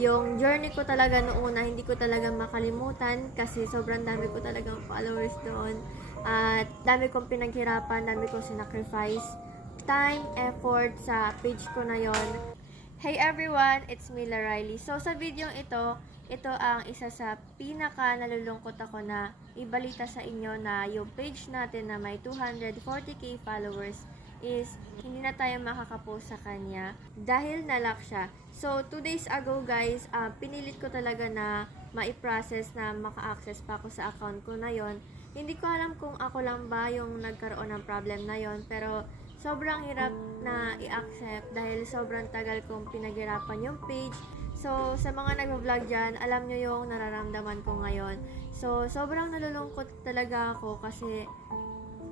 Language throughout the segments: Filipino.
Yung journey ko talaga noong una, hindi ko talaga makalimutan kasi sobrang dami ko talagang followers doon. At dami kong pinaghirapan, dami kong sinacrifice, time, effort sa page ko na yon. Hey everyone, it's Mila Riley. So sa video ito ang isa sa pinaka nalulungkot ako na ibalita sa inyo na yung page natin na may 240k followers is hindi na tayo makakapost sa kanya dahil nalock siya. So 2 days ago guys, pinilit ko talaga na mai-process na maka-access pa ako sa account ko na yon. Hindi ko alam kung ako lang ba yung nagkaroon ng problem na yon, pero sobrang hirap na i-accept dahil sobrang tagal kong pinaghirapan yung page. So, sa mga nag-vlog dyan, alam nyo yung nararamdaman ko ngayon. So, sobrang nalulungkot talaga ako kasi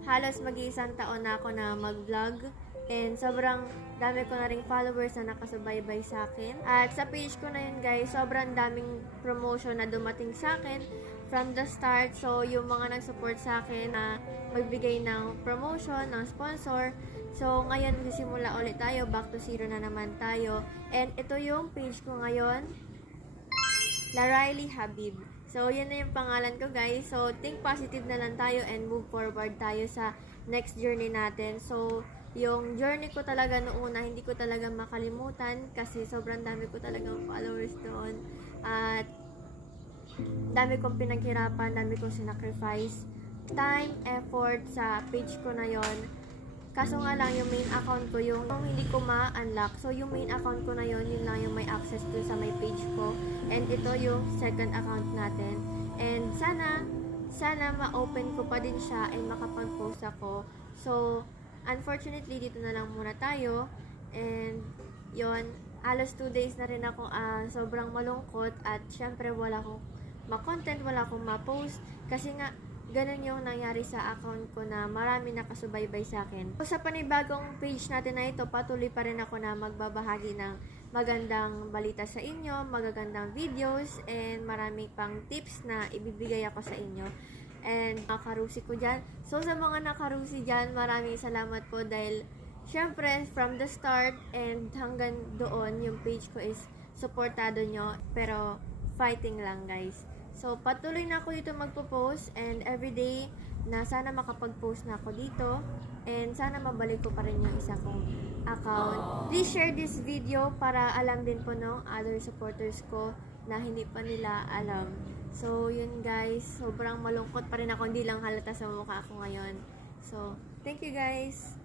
halos mag-iisang taon na ako na mag-vlog. And sobrang dami ko na ring followers na nakasubaybay sa akin. At sa page ko na yun guys, sobrang daming promotion na dumating sa akin from the start. So, yung mga nag-support sa akin na magbigay ng promotion, ng sponsor. So, ngayon magsisimula ulit tayo. Back to zero na naman tayo. And ito yung page ko ngayon. La Riley Habib. So, yun na yung pangalan ko guys. So, think positive na lang tayo and move forward tayo sa next journey natin. So, yung journey ko talaga noong una, hindi ko talaga makalimutan kasi sobrang dami ko talagang followers doon. At dami kong pinaghirapan, dami kong sinacrifice, time, effort sa page ko na yon. Kaso nga lang, yung main account ko, yung hindi ko ma-unlock. So, yung main account ko na yun lang yung may access to sa my page ko. And ito yung second account natin. And sana ma-open ko pa din siya and makapag-post ako. So, unfortunately, dito na lang muna tayo. And, yon halos 2 days na rin ako sobrang malungkot at syempre wala akong ma-content, wala akong ma-post. Kasi nga, ganun yung nangyari sa account ko na marami nakasubaybay sa akin. So, sa panibagong page natin na ito, patuloy pa rin ako na magbabahagi ng magandang balita sa inyo, magagandang videos, and marami pang tips na ibibigay ako sa inyo. And mga karusi ko dyan. So, sa mga nakarusi dyan, maraming salamat po dahil syempre, from the start and hanggang doon, yung page ko is supportado nyo. Pero, fighting lang guys. So, patuloy na ako dito magpo-post and everyday na sana makapag-post na ako dito and sana mabalik ko pa rin yung isa kong account. Please share this video para alam din po ng other supporters ko na hindi pa nila alam. So, yun guys. Sobrang malungkot pa rin ako. Hindi lang halata sa mukha ko ngayon. So, thank you guys.